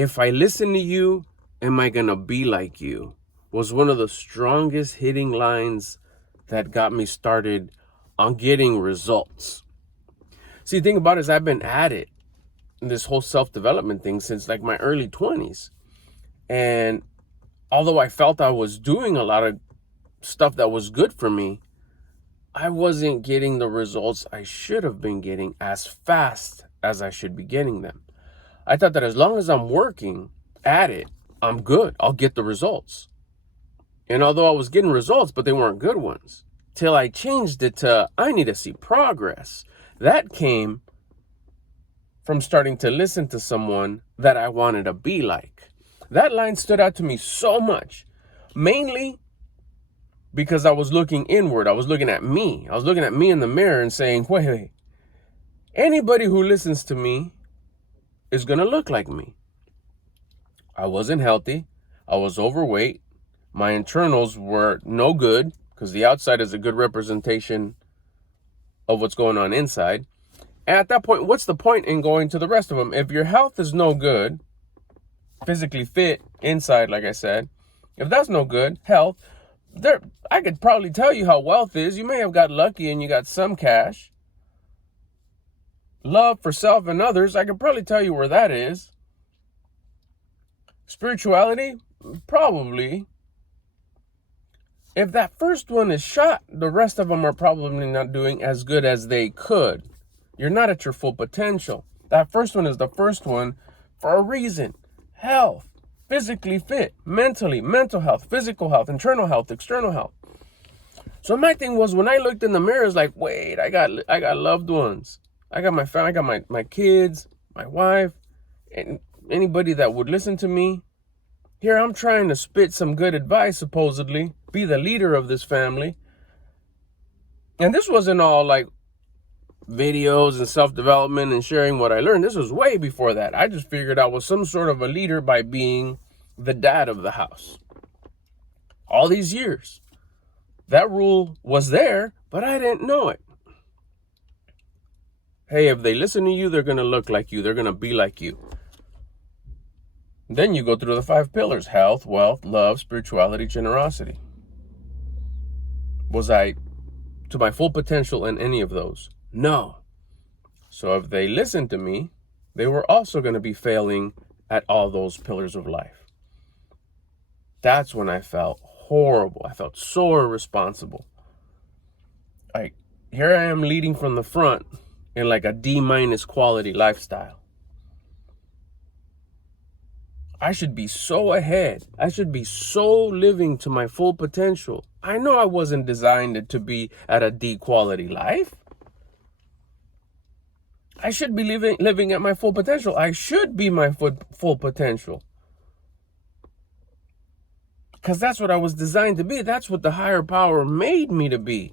If I listen to you, am I gonna be like you? Was one of the strongest hitting lines that got me started on getting results. See, the thing about it is I've been at it, this whole self-development thing, since like my early 20s. And although I felt I was doing a lot of stuff that was good for me, I wasn't getting the results I should have been getting as fast as I should be getting them. I thought that as long as I'm working at it, I'm good. I'll get the results. And although I was getting results, but they weren't good ones, till I changed it to I need to see progress. That came from starting to listen to someone that I wanted to be like. That line stood out to me so much, mainly because I was looking inward. I was looking at me. I was looking at me in the mirror and saying, wait, anybody who listens to me is going to look like me. I wasn't healthy. I was overweight. My internals were no good because the outside is a good representation of what's going on inside. And at that point, what's the point in going to the rest of them? If your health is no good, physically fit inside, like I said, if that's no good, health, I could probably tell you how wealth is. You may have got lucky and you got some cash. Love for self and others, I could probably tell you where that is. Spirituality, probably. If that first one is shot, the rest of them are probably not doing as good as they could. You're not at your full potential. That first one is the first one for a reason. Health, physically fit, mentally, mental health, physical health, internal health, external health. So my thing was, when I looked in the mirror, it's like, wait, I got loved ones. I got my family, I got my kids, my wife, and anybody that would listen to me. Here I'm trying to spit some good advice, supposedly, be the leader of this family. And this wasn't all like videos and self-development and sharing what I learned. This was way before that. I just figured I was some sort of a leader by being the dad of the house. All these years. That rule was there, but I didn't know it. Hey, if they listen to you, they're going to look like you. They're going to be like you. Then you go through the 5 pillars: health, wealth, love, spirituality, generosity. Was I to my full potential in any of those? No. So if they listened to me, they were also going to be failing at all those pillars of life. That's when I felt horrible. I felt so irresponsible. Here I am leading from the front in like a D- quality lifestyle. I should be so ahead. I should be so living to my full potential. I know I wasn't designed to be at a D quality life. I should be living at my full potential. I should be my full potential. Because that's what I was designed to be. That's what the higher power made me to be.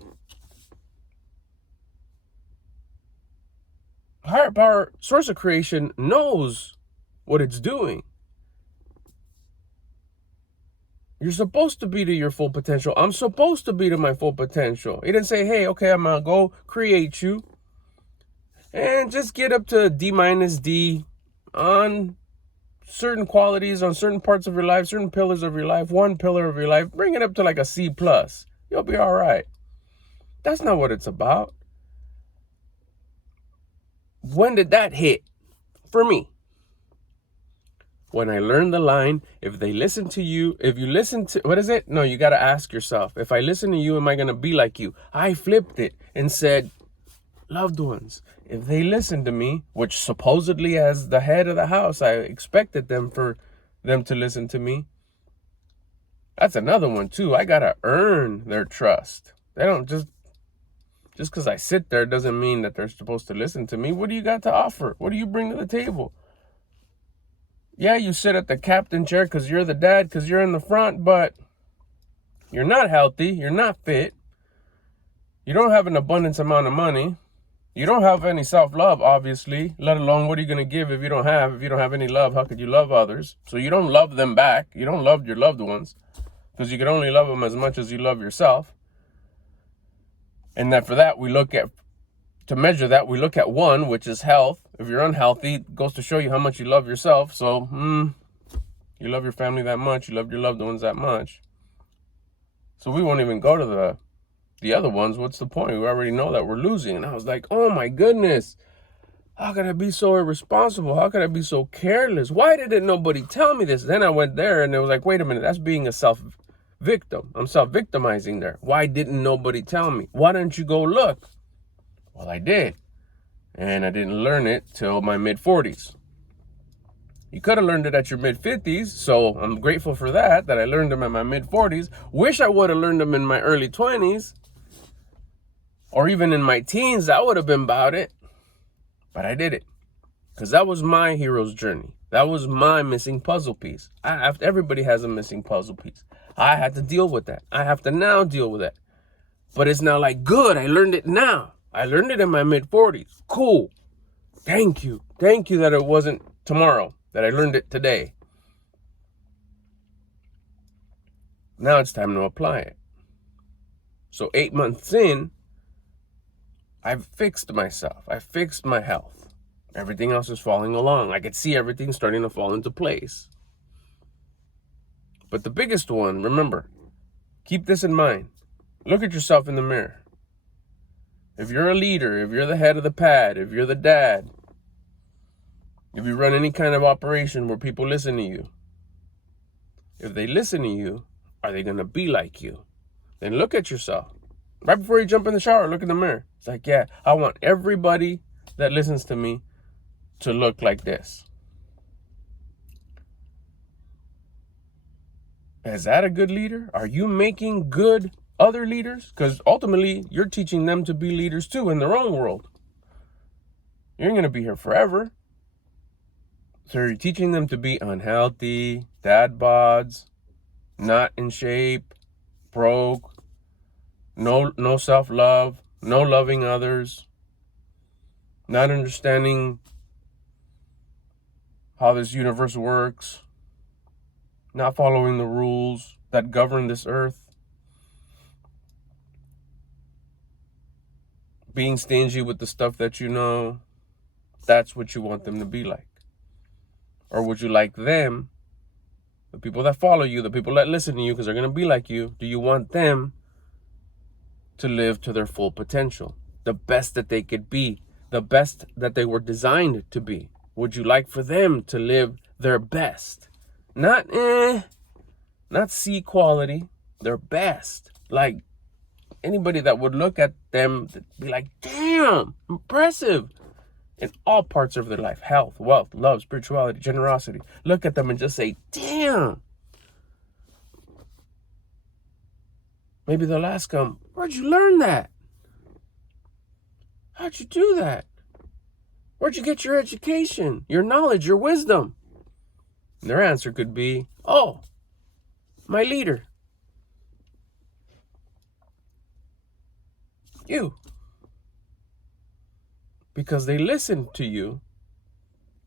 Higher power, source of creation, knows what it's doing. You're supposed to be to your full potential. I'm supposed to be to my full potential. He didn't say, hey, okay, I'm going to go create you and just get up to D- D on certain qualities, on certain parts of your life, certain pillars of your life, one pillar of your life. Bring it up to like a C+. You'll be all right. That's not what it's about. When did that hit for me? When I learned the line, if they listen to you, if you listen to, what is it? No, you got to ask yourself, if I listen to you, am I going to be like you? I flipped it and said, loved ones, if they listen to me, which supposedly as the head of the house, I expected them to listen to me. That's another one too. I got to earn their trust. They don't just because I sit there doesn't mean that they're supposed to listen to me. What do you got to offer? What do you bring to the table? Yeah, you sit at the captain chair because you're the dad, because you're in the front, but you're not healthy. You're not fit. You don't have an abundance amount of money. You don't have any self-love, obviously, let alone what are you going to give if you don't have any love? How could you love others? So you don't love them back. You don't love your loved ones because you can only love them as much as you love yourself. And that for that, we look at to measure that, we look at one, which is health. If you're unhealthy, it goes to show you how much you love yourself. So, you love your family that much, you love your loved ones that much. So we won't even go to the other ones. What's the point? We already know that we're losing. And I was like, oh my goodness, how could I be so irresponsible? How could I be so careless? Why didn't nobody tell me this? Then I went there and it was like, wait a minute, that's being a self-victim. I'm self-victimizing there. Why didn't nobody tell me? Why didn't you go look? Well, I did. And I didn't learn it till my mid-40s. You could have learned it at your mid-50s, so I'm grateful for that I learned them in my mid-40s. Wish I would have learned them in my early 20s. Or even in my teens, that would have been about it. But I did it. Because that was my hero's journey. That was my missing puzzle piece. Everybody has a missing puzzle piece. I had to deal with that. I have to now deal with that. But it's now like, good, I learned it now. I learned it in my mid-40s. Cool. Thank you. Thank you that it wasn't tomorrow, that I learned it today. Now it's time to apply it. So 8 months in, I've fixed myself. I fixed my health. Everything else is falling along. I could see everything starting to fall into place. But the biggest one, remember, keep this in mind. Look at yourself in the mirror. If you're a leader, if you're the head of the pad, if you're the dad, if you run any kind of operation where people listen to you, if they listen to you, are they going to be like you? Then look at yourself. Right before you jump in the shower, look in the mirror. It's like, yeah, I want everybody that listens to me to look like this. Is that a good leader? Are you making good other leaders? Because ultimately, you're teaching them to be leaders too in their own world. You're going to be here forever. So you're teaching them to be unhealthy, dad bods, not in shape, broke, no self-love, no loving others, not understanding how this universe works, not following the rules that govern this earth, being stingy with the stuff that you know. That's what you want them to be like. Or would you like them, the people that follow you, the people that listen to you, because they're going to be like you, do you want them to live to their full potential, the best that they could be, the best that they were designed to be? Would you like for them to live their best? Not C quality, their best. Like anybody that would look at them be like, damn, impressive. In all parts of their life, health, wealth, love, spirituality, generosity. Look at them and just say, damn. Maybe they'll ask them, where'd you learn that? How'd you do that? Where'd you get your education, your knowledge, your wisdom? And their answer could be, oh, my leader. You. Because they listened to you,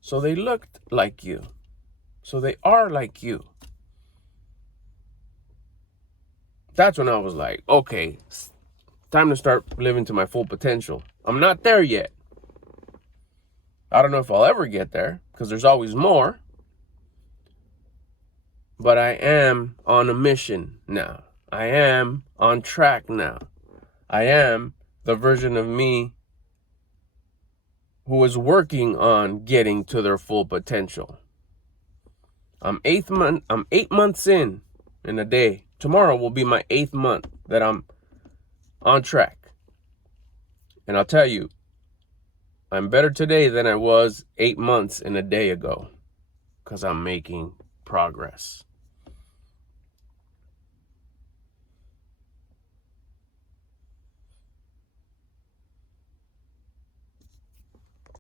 so they looked like you, so they are like you. That's when I was like, okay, time to start living to my full potential. I'm not there yet. I don't know if I'll ever get there, because there's always more. But I am on a mission now. I am on track now. I am the version of me who is working on getting to their full potential. I'm 8 months in a day. Tomorrow will be my 8th month that I'm on track. And I'll tell you, I'm better today than I was 8 months and a day ago, because I'm making progress.